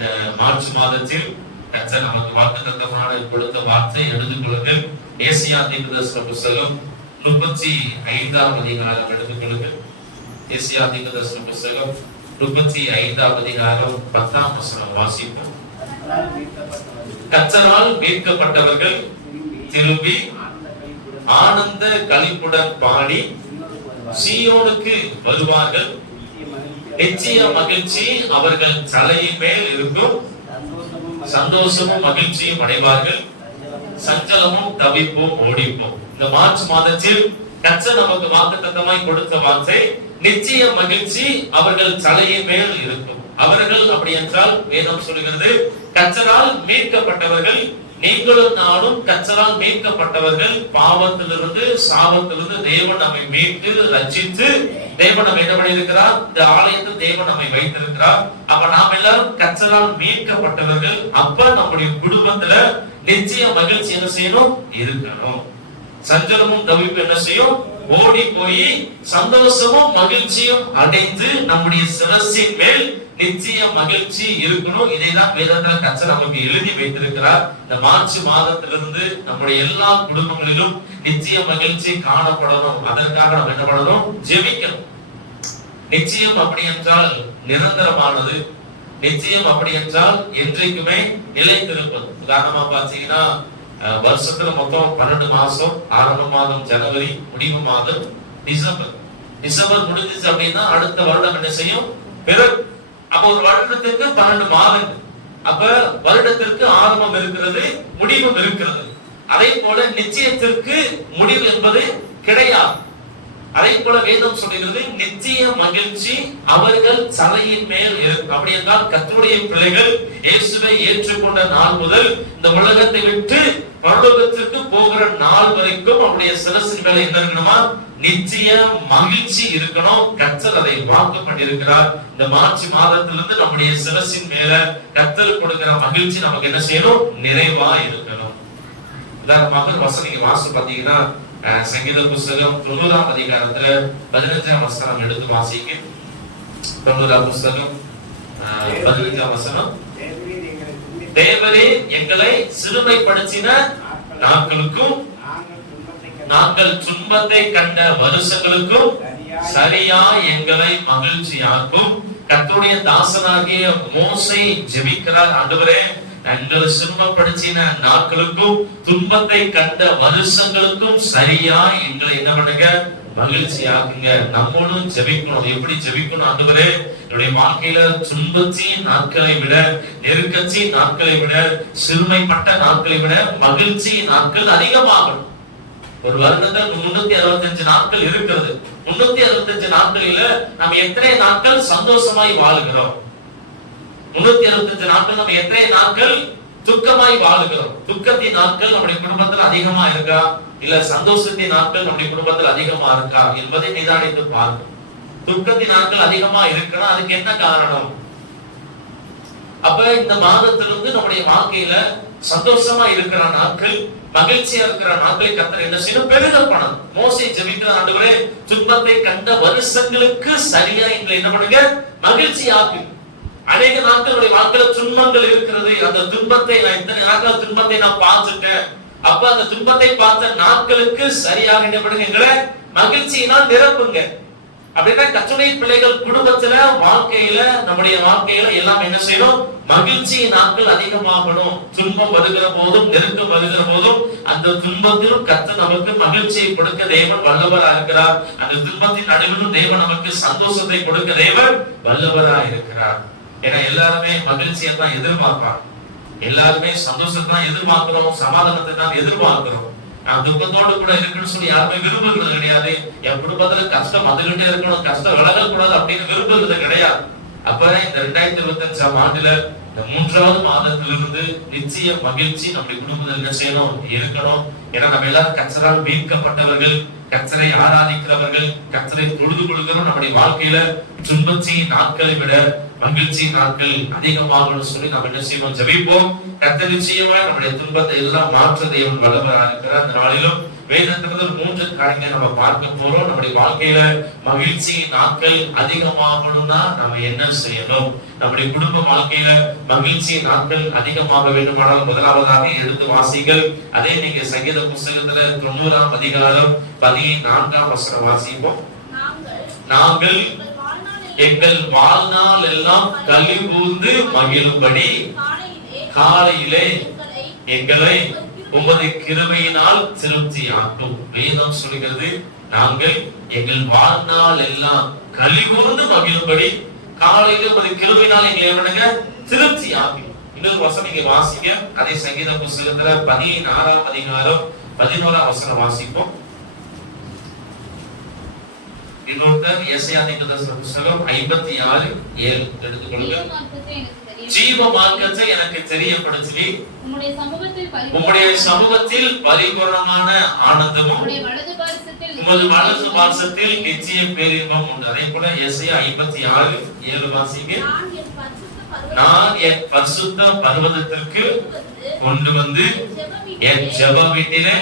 இந்த மார்ச் மாதத்தில் கர்த்தர் நமக்கு வாக்குத்தத்தமாக கொடுத்த வார்த்தை எடுத்துக்கொள்ளுங்கள். ஏசாயா தீர்க்கதரிசன புத்தகம் 35ஆம் அதிகாரம் எடுத்துக்கொள்ளுங்கள். ஏசாயா தீர்க்கதரிசன புத்தகம் 35ஆம் அதிகாரம் 10ஆம் வசனம் வாசிப்போம். கர்த்தரால் மீட்கப்பட்டவர்கள் திரும்பி ஆனந்த களிப்புடன் பாடி சீயோனுக்கு வருவார்கள். நிச்சய மகிழ்ச்சி அவர்கள் தலையின் மேல் இருக்கும். சந்தோஷமும் மகிழ்ச்சியும் அடைவார்கள். சஞ்சலமும் தவிப்பும் ஓடிப்போம். இந்த மார்ச் மாதத்தில் கர்த்தர் நமக்கு வாக்குத்தத்தமாய் கொடுத்த வார்த்தை நிச்சய மகிழ்ச்சி அவர்கள் தலையின் மேல் இருக்கும். அவர்கள் அப்படி என்றால் வேதம் சொல்கிறது கர்த்தரால் மீட்கப்பட்டவர்கள். நீங்களும் நானும் கர்த்தரால் மீட்கப்பட்டவர்கள். பாவத்திலிருந்து சாபத்திலிருந்து தேவன் நம்மை மீட்டு ரட்சித்து தேவன் நம்ம என்ன பண்ணியிருக்கிறார்? இந்த ஆலயத்தில் தேவன் நம்மை வைத்திருக்கிறார். அப்ப நாம் எல்லாரும் கர்த்தரால் மீட்கப்பட்டவர்கள். அப்ப நம்முடைய குடும்பத்துல நிச்சய மகிழ்ச்சி என்ன செய்யணும்? இருக்கணும். சஞ்சலமும் தவிப்பு என்ன செய்யும்? ஓடி போய் சந்தோஷமும் மகிழ்ச்சியும் அடைந்து நம்முடைய சிரசின் மேல் நிச்சய மகிழ்ச்சி இருக்கணும். இதைதான் வேதத்துல கர்த்தர் நமக்கு எழுதி வைத்திருக்கிறார். இந்த மார்ச் மாதத்திலிருந்து நம்முடைய எல்லா குடும்பங்களிலும் நிச்சய மகிழ்ச்சி காணப்படணும். அதற்காக நம்ம என்ன பண்ணணும்? ஜெபிக்கணும். நிச்சயம் அப்படி என்றால் நிரந்தரமானது. நிச்சயம் அப்படி என்றால் என்றைக்குமே நிலைத்திருப்பது. உதாரணமா பாத்தீங்கன்னா வருஷத்துல மொத்தம் 12 மாசம். ஆரம்ப மாதம் ஜனவரி, முடிவு மாதம் டிசம்பர். டிசம்பர் முடிஞ்சிச்சு அப்படின்னா அடுத்த வருடம் என்ன செய்யும்? பிறகு. அப்ப ஒரு வருடத்திற்கு 12 மாதங்கள். அப்ப வருடத்திற்கு ஆரம்பம் இருக்கிறது, முடிவும் இருக்கிறது. அதே போல நிச்சயத்திற்கு முடிவு என்பது கிடையாது. அதே போல வேதம் சொல்லுகிறது நிச்சய மகிழ்ச்சி அவர்கள் தலையின் மேல் இருக்கும். அப்படி என்றால் கர்த்தருடைய பிள்ளைகள் இயேசுவை ஏற்றுக்கொண்ட நாள் முதல் இந்த உலகத்தை விட்டு பரலோகத்திற்கு போகிற நாள் வரைக்கும் அவருடைய சிரசின் மேல என்ன இருக்கணுமா? நிச்சய மகிழ்ச்சி இருக்கணும். கர்த்தர் அதை வாக்கு பண்ணியிருக்கிறார். இந்த மார்ச் மாதத்திலிருந்து நம்முடைய சிரசின் மேல கர்த்தர் கொடுக்கிற மகிழ்ச்சி நமக்கு என்ன செய்யணும்? நிறைவா இருக்கணும். உதாரணமாக வசனம் வாசம் பாத்தீங்கன்னா சங்கீத புஸ்தகம் 90ஆம் அதிகாரத்துல 15ஆம் வசனம் எடுத்து வாசிக்க. 90ஆம் புஸ்தகம் 15ஆம் வசனம். தேவரே எங்களை சிறுமைப்படுத்தின நாட்களுக்கும் நாங்கள் துன்பத்தை கண்ட வருஷங்களுக்கும் சரியா எங்களை மகிழ்ச்சியாக்கும். கர்த்தருடைய தாசனாகிய மோசே ஜெபிக்கிறார். ஆண்டவரே எங்களை சிறுமப்படுத்தின நாட்களுக்கும் துன்பத்தை கண்ட வருஷங்களுக்கும் சரியா எங்களை என்ன பண்ணுங்க? மகிழ்ச்சியாக்குங்க. நம்மளும் ஜெபிக்கணும். எப்படி ஜெபிக்கணும்? ஆண்டவரே என்னுடைய வாழ்க்கையில துன்பத்தி நாட்களை விட, நெருக்கச்சி நாட்களை விட, சிறுமைப்பட்ட நாட்களை விட மகிழ்ச்சி நாட்கள் அதிகமாகணும். ஒரு வருடத்தில் 365 நாட்கள் இருக்கிறது. 365 நாட்களில நம்ம எத்தனை நாட்கள் சந்தோஷமாய் வாழுகிறோம்? 365 நாட்கள் நம்ம எத்தனை நாட்கள் துக்கமாய் வாழுகிறோம்? துக்கத்தின் நாட்கள் நம்முடைய குடும்பத்தில் அதிகமா இருக்கா, இல்ல சந்தோஷத்தின் நாட்கள் நம்முடைய குடும்பத்தில் அதிகமா இருக்கா என்பதை நிதானித்து பார்க்கணும். துக்கத்தின் நாட்கள் அதிகமா இருக்குன்னா அதுக்கு என்ன காரணம்? அப்ப இந்த மாதத்திலிருந்து நம்முடைய வாழ்க்கையில சந்தோஷமா இருக்கிற நாட்கள், மகிழ்ச்சியா இருக்கிற நாட்களை கர்த்தர் என்ன செய்யணும்? பெருக பண்ணணும். மோசே ஜெபிக்கிற ஆண்டவரே துன்பத்தை கண்ட வருஷங்களுக்கு சரியா எங்களை என்ன பண்ணுங்க? மகிழ்ச்சி ஆக்கு. அநேக நாட்களுடைய வாழ்க்கையில துன்பங்கள் இருக்கிறது. அந்த துன்பத்தை நான் இத்தனை நாட்கள் துன்பத்தை நான் பார்த்துட்டேன். அப்ப அந்த துன்பத்தை பார்த்த நாட்களுக்கு சரியாக என்ன பண்ணுங்க? எங்களை மகிழ்ச்சியினால் நிரப்புங்க. அப்படின்னா கர்த்தருடைய பிள்ளைகள் குடும்பத்துல வாழ்க்கையில நம்முடைய வாழ்க்கையில எல்லாம் என்ன செய்யணும்? மகிழ்ச்சி நாட்கள் அதிகமாகணும். துன்பம் வருகிற போதும் நெருக்கம் வருகிற போதும் அந்த துன்பத்திலும் கர்த்தர் நமக்கு மகிழ்ச்சியை கொடுக்க தேவன் வல்லவரா இருக்கிறார். அந்த துன்பத்தின் நடுவிலும் தேவன் நமக்கு சந்தோஷத்தை கொடுக்க தேவன் வல்லவரா இருக்கிறார். ஏன்னா எல்லாருமே மகிழ்ச்சியை தான் எதிர்பார்ப்பாங்க. எல்லாருமே சந்தோஷத்தை தான் எதிர்பார்க்கிறோம், சமாதானத்தை தான் எதிர்பார்க்கிறோம். நான் துக்கத்தோடு கூட இருக்குன்னு சொல்லி யாருமே விரும்புகிறது கிடையாது. என் குடும்பத்துல கஷ்டம் வந்துகிட்டே இருக்கணும், கஷ்டம் விலக கூடாது அப்படின்னு விரும்புகிறது கிடையாது. அப்ப இந்த 2025ஆம் ஆண்டுல இந்த 3வது மாதத்திலிருந்து நிச்சய மகிழ்ச்சி நம்முடைய குடும்பத்தில் என்ன செய்யணும்? இருக்கணும். ஏன்னா நம்ம எல்லாரும் கர்த்தரால் மீட்கப்பட்டவர்கள், கர்த்தரை ஆராதிக்கிறவர்கள், கர்த்தரை தொழுது கொள்கிறோம். நம்முடைய வாழ்க்கையில துன்பச்சி நாட்களை விட மகிழ்ச்சி நாட்கள் அதிகமாகணும் சொல்லி நம்ம என்ன செய்வோம்? ஜெபிப்போம். கர்த்தர் நிச்சயமா நம்முடைய துன்பத்தை எல்லாம் மாற்ற தேவன் வல்லவராக இருக்கிறார். இந்த நாளிலும் வேதத்துல 3 காரியங்களை நம்ம பார்க்க போறோம். நம்முடைய வாழ்க்கையில மகிழ்ச்சி நாட்கள் அதிகமாகணும்னா நம்ம என்ன செய்யணும்? நம்முடைய குடும்ப வாழ்க்கையில மகிழ்ச்சி நாட்கள் அதிகமாக வேண்டுமானால் முதலாவதாக எடுத்து வாசிகள். அதே நீங்க சங்கீத புஸ்தகத்துல 90ஆம் அதிகாரம் 14ஆம் வசனம் வாசிப்போம். நாங்கள் எங்கள் வாழ்நாள் எல்லாம் களி கூர்ந்து மகிழும்படி காலையிலே எங்களை உமது கிருபையினால் திருப்தியாக்கும். வேதம் சொல்கிறது, நாங்கள் எங்கள் வாழ்நாள் எல்லாம் களி கூர்ந்து மகிழும்படி காலையிலே உமது கிருபையினால் எங்களை என்னங்க திருப்தியாக்கும். இன்னொரு வசனம் நீங்க வாசிங்க. அதே சங்கீத புஸ்தகத்துல 16ஆம் அதிகாரம் 11ஆம் வசனம் வாசிப்போம். இன்னொருத்தர் எசையா புஸ்தகம் 56:7 எடுத்துக்கொள்ளுங்க. ஜீவ மார்க்கத்தை எனக்கு தெரியப்படுத்தி உம்முடைய சமூகத்தில் பரிபூரணமான ஆனந்தமும் உமது வலது பாரசத்தில் நிச்சய பேரின்பம் உண்டு. அதே போல எசையா 56:7 வாசிங்க. நான் என் பரிசுத்த பர்வதத்திற்கு கொண்டு வந்து என் ஜெப வீட்டிலே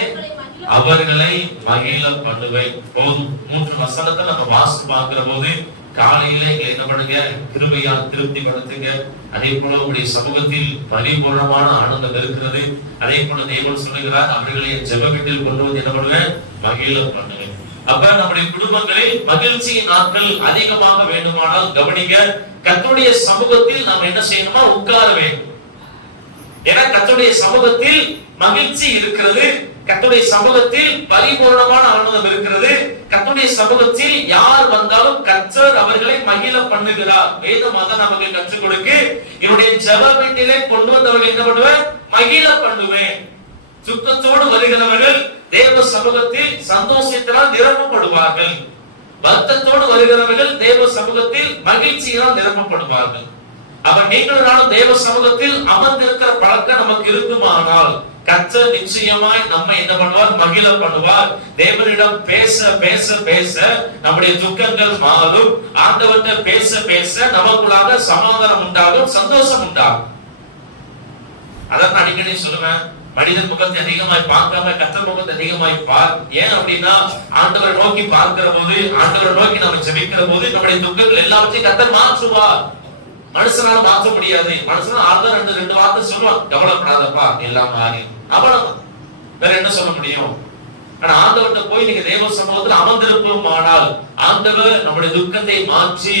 அவர்களை மகிழ பண்ணுவேன். 3 வசனத்தை நம்ம வாசி பார்க்கிற போது காலையில என்ன பண்ணுங்க? கிருபையால் திருப்தி படுத்துங்க. அதே போல உடைய சமூகத்தில் பரிபூர்ணமான ஆனந்தம் இருக்கிறது. அதே போல தேவன் சொல்லுகிறார், அவர்களை ஜெப வீட்டில் கொண்டு வந்து என்ன பண்ணுவேன்? மகிழ பண்ணுவேன். அப்ப நம்முடைய குடும்பங்களில் மகிழ்ச்சியின் நாட்கள் அதிகமாக வேண்டுமானால் கவனிங்க, கர்த்தருடைய சமூகத்தில் நாம் என்ன செய்யணுமா? உட்கார வேண்டும். ஏன்னா கர்த்தருடைய சமூகத்தில் மகிழ்ச்சி இருக்கிறது, கர்த்தருடைய சமூகத்தில் பரிபூர்ணமான ஆனந்தம் இருக்கிறது. கர்த்தருடைய சமூகத்தில் யார் வந்தாலும் கர்த்தர் அவர்களை மகிழ பண்ணுகிறார். வேதம் அதான் நமக்கு கற்றுக் கொடுக்கு. என்னுடைய ஜெப வீட்டிலே கொண்டு வந்தவர்கள் என்ன பண்ணுவேன்? மகிழ பண்ணுவேன். துக்கத்தோடு வருகிறவர்கள் தேவ சமூகத்தில் சந்தோஷத்தினால் நிரப்பப்படுவார்கள். வருத்தத்தோடு வருகிறவர்கள் தேவ சமூகத்தில் மகிழ்ச்சியால் நிரப்பப்படுவார்கள். அப்ப நீங்களும் நானும் தேவ சமூகத்தில் அமர்ந்திருக்கிற பழக்கம் நமக்கு இருக்குமானால் கர்த்தர் நிச்சயமாய் நம்ம என்ன பண்ணுவார்? மகிழ பண்ணுவார். தேவனிடம் பேச பேச பேச நம்முடைய துக்கங்கள் மாறும். ஆண்டவர்கிட்ட பேச பேச நமக்குள்ளாக சமாதானம் உண்டாகும், சந்தோஷம் உண்டாகும். அதான் அடிக்கடி சொல்லுவேன், மனிதன் முகத்தை அதிகமாய் பார்க்காம கர்த்தர் முகத்தை அதிகமாய் பார். ஏன் அப்படின்னா ஆண்டவரை நோக்கி பார்க்கிற போது, ஆண்டவரை நோக்கி நம்ம ஜெபிக்கிற போது நம்முடைய துக்கங்கள் எல்லாவற்றையும் கர்த்தர் மாற்றுவார். மனுஷனால மாற்ற முடியாது. மனுஷனால ஆறுதல் ரெண்டு வார்த்தை சொல்லுவான், கவலைப்படாதப்பா எல்லாம் மாறி, அவ்வளவுதான். வேற என்ன சொல்ல முடியும்? ஆனா ஆண்டவர்கிட்ட போய் நீங்க தேவ சமூகத்தில் அமர்ந்திருப்போமானால் ஆண்டவர் நம்முடைய துக்கத்தை மாற்றி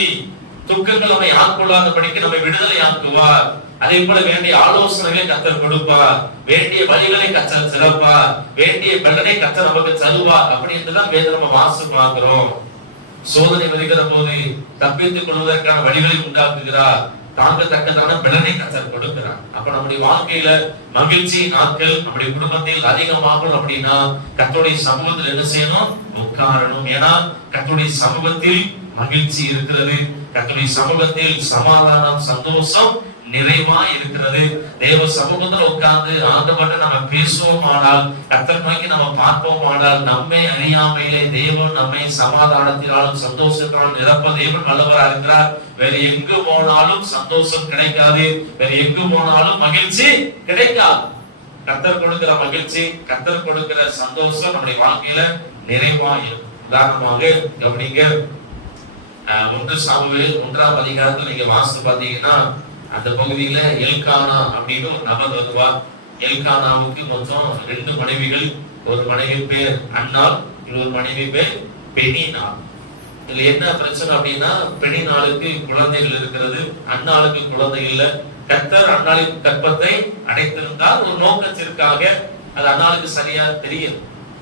துக்கங்கள் நம்மை ஆட்கொள்ளாதபடிக்கு நம்மை விடுதலை ஆக்குவார். அதே போல வேண்டிய ஆலோசனைகளை கர்த்தர் கொடுப்பார், வேண்டிய வழிகளை கர்த்தர் திறப்பார், வேண்டிய பலனை கர்த்தர் நமக்கு தருவார். அப்படி என்றுதான் வேதம் நம்ம வாசி பார்க்கிறோம். சோதனை வருகிற போது தப்பித்துக் கொள்வதற்கான வழிகளை உண்டாக்குகிறார், தாங்கத்தக்கதான பலனை கர்த்தர் கொடுக்கிறார். அப்ப நம்முடைய வாழ்க்கையில மகிழ்ச்சி நாட்கள் நம்முடைய குடும்பத்தில் அதிகமாகணும் அப்படின்னா கர்த்தருடைய சமூகத்தில் என்ன செய்யணும்? உட்காரணும். ஏன்னா கர்த்தருடைய சமூகத்தில் மகிழ்ச்சி இருக்கிறது, கர்த்தருடைய சமூகத்தில் சமாதானம் சந்தோஷம் நிறைவா இருக்கிறது. தேவ சமூகத்தில் உட்கார்ந்து ஆண்டவர்கிட்ட நம்ம பேசுவோமானால், கர்த்தர் நோக்கி நம்ம பார்ப்போமானால், நம்மை அறியாமையிலே தேவன் நம்மை சமாதானத்தினாலும் சந்தோஷத்தினாலும் நிரப்ப தேவன் நல்லவரா இருக்கிறார். வேற எங்கு போனாலும் சந்தோஷம் கிடைக்காது, வேற எங்கு போனாலும் மகிழ்ச்சி கிடைக்காது. கர்த்தர் கொடுக்கிற மகிழ்ச்சி, கர்த்தர் கொடுக்கிற சந்தோஷம் நம்முடைய வாழ்க்கையில நிறைவா இருக்கும். உதாரணமாக கவனிங்க, 1 சாமுவேல் 1ஆம் அதிகாரத்தில் நீங்க வாசித்து பார்த்தீங்கன்னா அந்த பகுதியில எல்கானா அப்படின்னு ஒரு நபர் வருவார். எல்கானாவுக்கு மொத்தம் 2 மனைவிகள். ஒரு மனைவி பேர் அன்னாள், இன்னொரு மனைவி பேர் பெனினாள். இதுல என்ன பிரச்சனை அப்படின்னா, பெனினாளுக்கு குழந்தைகள் இருக்கிறது, அன்னாளுக்கு குழந்தை இல்லை. கர்த்தர் அன்னாளின் கற்பத்தை அடைத்திருந்தால் ஒரு நோக்கத்திற்காக. அது அன்னாளுக்கு சரியா தெரியும்.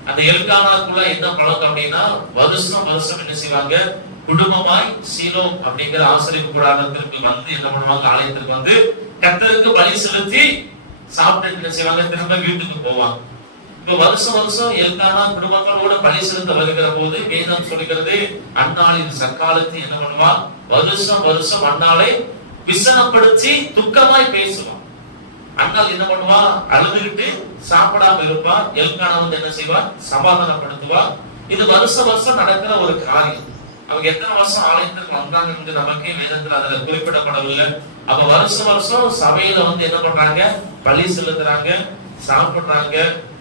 அந்த எல்கானாக்குள்ள என்ன பழக்கம் அப்படின்னா, வருஷம் வருஷம் என்ன செய்வாங்க? குடும்பமாய் சீலோ அப்படிங்கிற ஆசிரியர் கூடாரத்திற்கு வந்து என்ன பண்ணுவாங்க? ஆலயத்திற்கு வந்து கர்த்தருக்கு பலி செலுத்தி சாப்பிட்டு என்ன செய்வாங்க? திரும்ப வீட்டுக்கு போவாங்க. இப்ப வருஷம் வருஷம் எல்கானா குடும்பங்களோட பலி செலுத்த வருகிற போது வேதம் சொல்கிறது, அன்னாளின் சக்காலத்தை என்ன பண்ணுவா? வருஷம் வருஷம் அன்னாளை விசனப்படுத்தி துக்கமாய் பேசுவான். அன்னாள் என்ன பண்ணுவா? அழுதுகிட்டு சாப்பிடாம இருப்பா. எல்கானா வந்து என்ன செய்வா? சமாதானப்படுத்துவா. இது வருஷம் வருஷம் நடக்கிற ஒரு காரியம். அவங்க எத்தனை வருஷம் ஆலயத்திற்கு வந்தாங்க என்று நமக்கே வேதத்தில் அதுல குறிப்பிடப்படவில்லை. அப்ப வருஷம் வருஷம் சபையில வந்து என்ன பண்றாங்க? பலி செலுத்துறாங்க, சாப்பிடுறாங்க,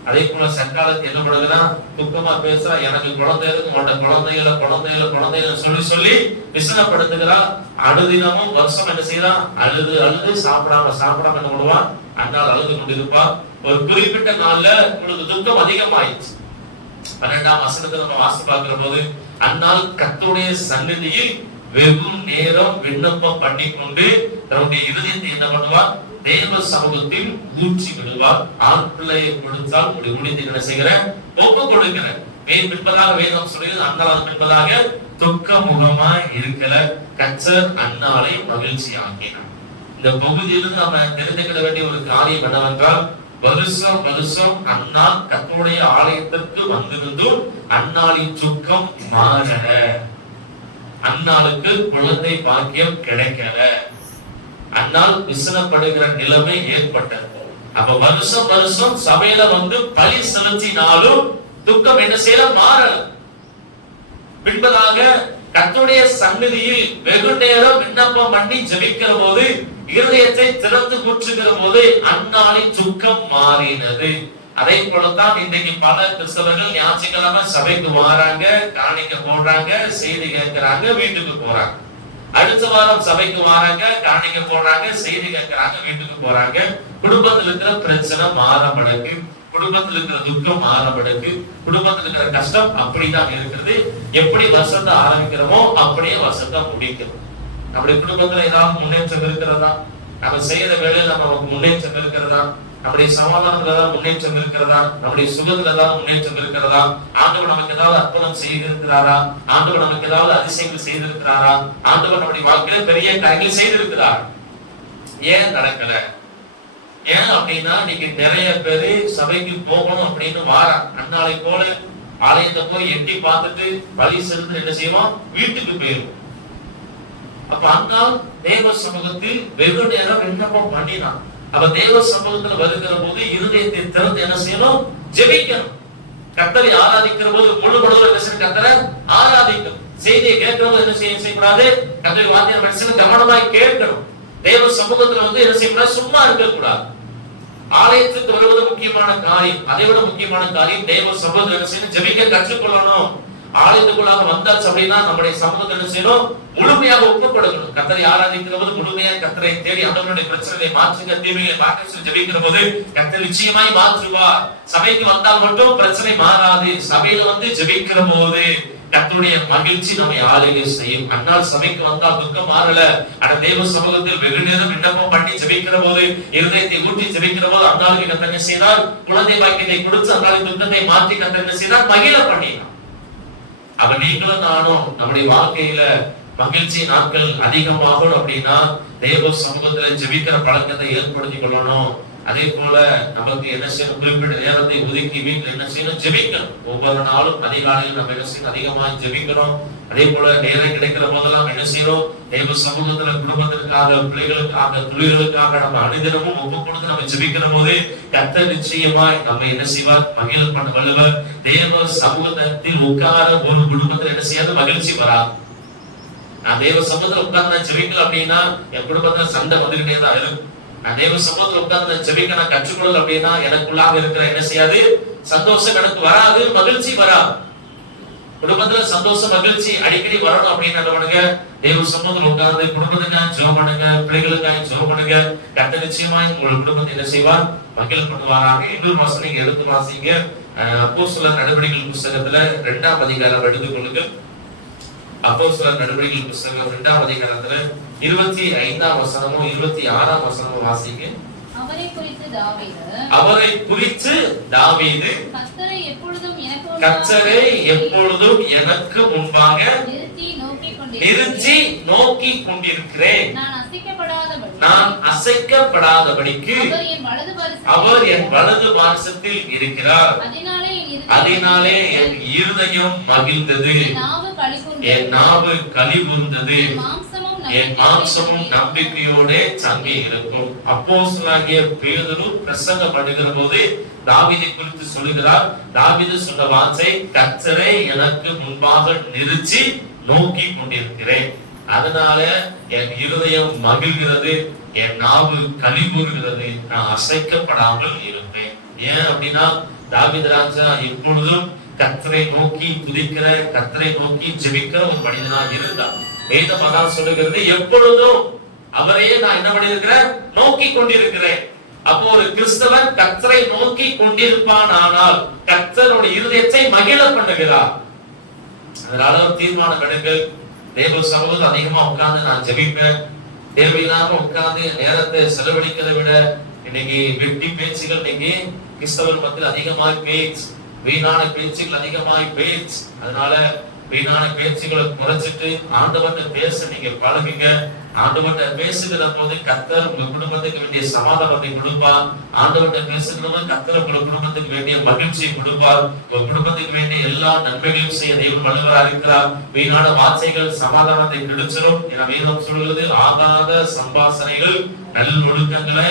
அதே போல சக்காலத்து என்ன பண்ணுகிறான், துக்கமா பேசுறான், எனக்கு குழந்தை இருக்கு, உன்ட குழந்தைகளை சொல்லி சொல்லி விசனப்படுத்துகிறான். அனுதினமும் வருஷம் என்ன செய்யறான், அழுது சாப்பிடாம என்ன பண்ணுவான், அன்னால் அழுது கொண்டிருப்பான். ஒரு குறிப்பிட்ட நாள்ல உங்களுக்கு துக்கம் அதிகமாயிடுச்சு. 12ஆம் வசனத்தை நம்ம வாசித்து பார்க்கிற போது, அன்னால் கர்த்தருடைய சந்நிதியில் வெகு நேரம் விண்ணப்பம் பண்ணி கொண்டு தன்னுடைய இருதயத்தை என்ன பண்ணுவார், தேவ சமூகத்தில் ஊற்றி விடுவார். ஆண் பிள்ளையை கொடுத்தால் முடிந்து என்ன செய்கிற, ஒப்பு கொடுக்கிற பின்பதாக வேதம் சொல்லுகிறது. அன்னால் பின்பதாக துக்க முகமா இருக்கல, கர்த்தர் அன்னாளை மகிழ்ச்சி ஆக்கினார். இந்த பகுதியிலிருந்து நம்ம தெரிந்துக்கிட வேண்டிய ஒரு காரியம் என்னவென்றால், வருஷம் அன்னாள் கர்த்தருடைய ஆலயத்திற்கு வந்திருந்தும் அன்னாளின் துக்கம் மாறல, அன்னாளுக்கு குழந்தை பாக்கியம் கிடைக்கல, அன்னால் விசனப்படுகிற நிலைமை ஏற்பட்டது. அப்ப வருஷம் சபையில வந்து பலி செலுத்தினாலும் துக்கம் என்ன செய்யல, மாறல. பின்பதாக கர்த்தருடைய சந்நிதியில் வெகு நேரம் விண்ணப்பம் பண்ணி ஜெபிக்கிற போது, இருதயத்தை திறந்து ஊற்றுகிற போது அன்னாளின் துக்கம் மாறினது. அதே போலதான் இன்றைக்கு பல கிறிஸ்தவர்கள் ஞாயிற்றுக்கிழமை சபைக்கு வராங்க, காணிக்க போடுறாங்க, செய்தி கேட்கிறாங்க, வீட்டுக்கு போறாங்க. அடுத்த வாரம் சபைக்கு வராங்க, காணிக்க போடுறாங்க, செய்தி கேட்கிறாங்க, வீட்டுக்கு போறாங்க. குடும்பத்தில் இருக்கிற பிரச்சனை மாறப்படக்கு, குடும்பத்தில் இருக்கிற துக்கம் மாறப்படக்கு, குடும்பத்தில் இருக்கிற கஷ்டம் அப்படிதான் இருக்கிறது. எப்படி வருஷத்தை ஆரம்பிக்கிறோமோ அப்படியே வருஷத்தை முடிக்கிறோம். அப்படி குடும்பத்துல ஏதாவது முன்னேற்றம் இருக்கிறதா, நம்ம செய்யற வேலையில நமக்கு முன்னேற்றம் இருக்கிறதா, நம்முடைய சமாதானத்துல ஏதாவது முன்னேற்றம் இருக்கிறதா, நம்முடைய சுகத்துல ஏதாவது முன்னேற்றம் இருக்கிறதா, ஆண்டவர் நமக்கு ஏதாவது அற்புதம் செய்திருக்கிறாரா, ஆண்டவர் நமக்கு ஏதாவது அதிசயங்கள் செய்திருக்கிறாரா, ஆண்டவர் நம்முடைய வாழ்க்கையில பெரிய காரியங்கள் செய்திருக்கிறார். ஏன் நடக்கல? ஏன் அப்படின்னா, இன்னைக்கு நிறைய பேரு சபைக்கு போகணும் அப்படின்னு வாரா, அன்னாலை போல ஆலயத்தை போய் எட்டி பார்த்துட்டு வழி செலுத்து என்ன செய்வோம், வீட்டுக்கு போயிடும். அப்ப அன்னால் தேவ சமூகத்தில் வெகு நேரம் விண்ணப்பம் பண்ணினான். அப்ப தேவ சமூகத்துல வருகிற போது இருதயத்தை திறந்து என்ன செய்யணும், ஜெபிக்கணும். கர்த்தரை ஆராதிக்கிற போது முழு பொழுது என்ன செய்யணும், கர்த்தரை ஆராதிக்கணும். செய்தியை கேட்கிறவங்க என்ன செய்யக்கூடாது, கர்த்தரை வார்த்தையை மனுஷன் கவனமாய் கேட்கணும். தேவ சமூகத்துல வந்து என்ன செய்யக்கூடாது, சும்மா இருக்கக்கூடாது. ஆலயத்துக்கு வருவது முக்கியமான காரியம். அதை விட முக்கியமான காரியம் தேவ சமூகத்துல என்ன செய்யணும், ஜெபிக்க கற்றுக்கொள்ளணும். ஆலயத்துக்குள்ளாக வந்தாச்சு அப்படின்னா நம்முடைய சமூகத்தை என்ன செய்யணும், முழுமையாக ஒப்புக்கொடுக்கணும். கர்த்தரை ஆராதிக்கிற போது முழுமையாக கர்த்தரை தேடி ஆண்டவருடைய பிரச்சனையை மாற்றுங்க, தீமையை மாற்ற சொல்லி ஜெபிக்கிற போது கர்த்தர் நிச்சயமாய் மாற்றுவார். சபைக்கு வந்தால் மட்டும் பிரச்சனை மாறாது. சபையில வந்து ஜெபிக்கிற போது கர்த்தருடைய மகிழ்ச்சி நம்மை ஆளுகை செய்யும். அன்னால் சபைக்கு வந்தால் துக்கம் மாறல, ஆனா தேவ சமூகத்தில் வெகு நேரம் விண்ணப்பம் பண்ணி ஜெபிக்கிற போது, இருதயத்தை ஊற்றி ஜெபிக்கிற போது அன்னாளுக்கு கர்த்தர் என்ன செய்தார், குழந்தை பாக்கியத்தை கொடுத்து அன்னாளின் துக்கத்தை மாற்றி கர்த்தர் என்ன செய்தார், மகிழ பண்ணினார். அப்ப நீங்களும் நானும் நம்முடைய வாழ்க்கையில மகிழ்ச்சி நாட்கள் அதிகமாகணும் அப்படின்னா தேவ சமூகத்துல ஜெபிக்கிற பழக்கத்தை ஏற்படுத்திக் கொள்ளணும். அதே போல நமக்கு என்ன செய்யணும், குறிப்பிட்ட நேரத்தை ஒதுக்கி வீட்டுல என்ன செய்யணும், ஜெபிக்கணும். ஒவ்வொரு நாளும் அதிகாலையில் நம்ம என்ன செய்யணும், அதிகமா ஜெபிக்கணும். அதே போல நேரம் கிடைக்கிற போதெல்லாம் என்ன செய்யணும், தேவ சமூகத்துல குடும்பத்திற்காக, பிள்ளைகளுக்காக, தொழில்களுக்காக நம்ம அனுதினமும் ஒப்பு கொடுத்து நம்ம ஜெபிக்கிற போது கர்த்தர் நிச்சயமாய் நம்ம என்ன செய்வார், மகிழ பண்ண வல்லவர். தேவ சமூகத்தில் உட்கார ஒரு குடும்பத்துல என்ன செய்யாது, மகிழ்ச்சி வராது. நான் தேவ சமூகத்துல உட்கார்ந்து ஜெபிக்கல அப்படின்னா என் குடும்பத்துல சண்டை வந்துகிட்டே தான் இருக்கும். நான் தேவ சமூகத்துல உட்கார்ந்து ஜெபிக்க நான் கற்றுக்கொள்ளல அப்படின்னா எனக்குள்ளாக இருக்கிற என்ன செய்யாது, சந்தோஷம் எனக்கு வராது, மகிழ்ச்சி வராது. குடும்பத்துல சந்தோஷம் மகிழ்ச்சி அடிக்கடி வரணும் அப்படின்னு என்ன பண்ணுங்க, தேவ சமூகத்துல உட்கார்ந்து குடும்பத்துக்காக ஜெபம் பண்ணுங்க, பிள்ளைகளுக்காக ஜெபம் பண்ணுங்க. கர்த்தர் நிச்சயமாய் உங்கள் குடும்பத்தை என்ன செய்வார், மகிழ் பண்ணுவாராக. இன்னொரு வசனம் நீங்க எடுத்து வாசிங்க. அப்போஸ்தலர் நடவடிக்கைகள் புத்தகத்துல 2ஆம் அதிகாரம் எடுத்துக்கொள்ளுங்க. அப்போஸ்தலர் நடவடிக்கைகள் புத்தகம் 2ஆம் அதிகாரத்துல 25ஆம் வசனமும் 26ஆம் வசனமும் வாசிங்க. அவரை குறித்து தாவீது கர்த்தரை எப்பொழுதும் எனக்கு முன்பாக நிறுத்தி நோக்கி கொண்டிருக்கிறேன். நான் அசைக்கப்படாதபடிக்கு அவர் என் வலது பாரசத்தில் இருக்கிறார். அதனாலே என் இருதயம் மகிழ்ந்தது, என் நாவு களி கூர்ந்தது, என் மாம்சமும் நம்பிக்கையோட தங்கி இருக்கும். அப்போஸ்தலனாகிய பேதுரு பிரசங்கம் பண்ணுகிற போது தாவீதை குறித்து சொல்லுகிறார். தாவீது சொன்ன வார்த்தை, கர்த்தரை எனக்கு முன்பாக நிறுத்தி நோக்கி கொண்டிருக்கிறேன். அதனால என் இருதயம் மகிழ்கிறது, என் நாவு களி கூறுகிறது, நான் அசைக்கப்படாமல் இருப்பேன். ஏன் அப்படின்னா தாவீது ராஜா எப்பொழுதும் கர்த்தரை நோக்கி துதிக்கிற, கர்த்தரை நோக்கி ஜெபிக்கிற ஒரு மனிதனாக இருந்தார். வேதம் அதான் சொல்லுகிறது, எப்பொழுதும் அவரையே நான் என்ன பண்ணிருக்கிறேன், நோக்கி கொண்டிருக்கிறேன். அப்போ ஒரு கிறிஸ்தவன் கர்த்தரை நோக்கி கொண்டிருப்பான், ஆனால் கர்த்தருடைய இருதயத்தை மகிழ பண்ணுகிறார். அதனால ஒரு தீர்மானம் எடுங்கள். தேவ சமூகத்தில் அதிகமா உட்கார்ந்து நான் ஜெபிப்பேன். தேவையில்லாம உட்கார்ந்து நேரத்தை செலவழிக்கிறதை விட இன்னைக்கு வெட்டி பேச்சுகள் இன்னைக்கு கிறிஸ்தவர் மத்தியில் அதிகமாய் பேச்சு, வீணான பேச்சுகள் அதிகமாய் பேச்சு. அதனால வீணான பேச்சுகளை குறைச்சிட்டு ஆண்டவர்கிட்ட பேச நீங்க பழகுங்க. ஆண்டவர்கிட்ட பேசுகிற போது கர்த்தர் உங்க குடும்பத்துக்கு வேண்டிய சமாதானத்தை கொடுப்பார். ஆண்டவர்கிட்ட பேசுகிற போது கர்த்தர் உங்க குடும்பத்துக்கு வேண்டிய மகிழ்ச்சியை கொடுப்பார். உங்க குடும்பத்துக்கு வேண்டிய எல்லா நன்மைகளையும் செய்ய தெய்வம் வல்லவரா இருக்கிறார். வீணான வார்த்தைகள் சமாதானத்தை கெடுச்சிடும். என வேதம் சொல்கிறது, ஆகாத சம்பாசனைகள் நல்லொழுக்கங்களை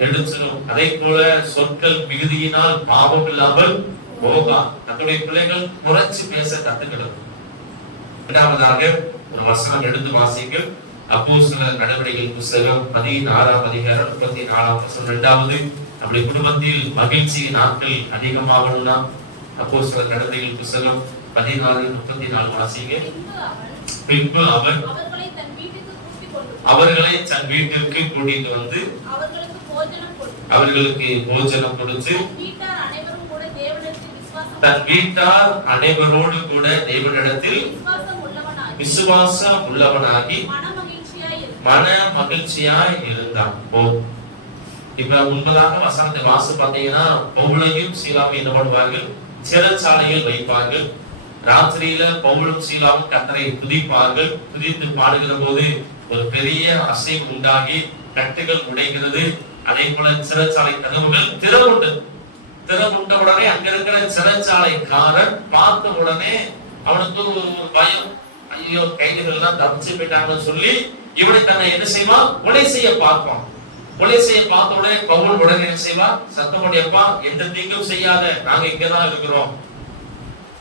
கெடுச்சிடும். அதே போல சொற்கள் மிகுதியினால் பாவம் இல்லாமல் போகா. தன்னுடைய பிள்ளைகள் குறைச்சு பேச கத்துக்கிடும். இரண்டாவதாக ஒரு வசனம் எடுத்து வாசிங்கள். அப்போஸ்தலர் நடவடிக்கைகள் புத்தகம் 16ஆம் அதிகாரம் 34ஆம் வசனம். இரண்டாவது, நம்முடைய குடும்பத்தில் மகிழ்ச்சி நாட்கள் அதிகமாகணும்னா அப்போஸ்தலர் நடவடிக்கைகள் புத்தகம் 16:34 வாசிங்க. பின்பு அவர் அவர்களை தன் வீட்டிற்கு கூட்டிட்டு வந்து அவர்களுக்கு போஜனம் கொடுத்து தன் வீட்டார் அனைவரோடு கூட தேவனிடத்தில் விசுவாசம் உள்ளவனாகி மன மகிழ்ச்சியாய் இருந்தான். இப்ப முன்பதாக வசனத்தை வாசி பார்த்தீங்கன்னா, பவுலையும் சீலாவும் என்ன பண்ணுவார்கள், சிறைச்சாலையில் வைப்பார்கள். ராத்திரியில பவுலும் சீலாவும் கர்த்தரை துதிப்பார்கள். துதித்து பாடுகிற போது ஒரு பெரிய அசைவு உண்டாகி கட்டுகள் உடைகிறது. அதே போல சிறைச்சாலை கதவுகள் திறவுண்ட உடனே அங்க இருக்கிற சிறைச்சாலைக்காரன் பார்த்த உடனே அவனுக்கு ஒரு பயம், ஐயோ கைதிகள் எல்லாம் தப்பிச்சு போயிட்டாங்கன்னு சொல்லி இவனை தன்னை என்ன செய்வான், கொலை செய்ய பார்ப்பான். கொலை செய்ய பார்த்த உடனே பவுல் உடனே என்ன செய்வான், சத்தம் போடியப்பா எந்த தீங்கும் செய்யாத, நாங்க இங்கதான் இருக்கிறோம்.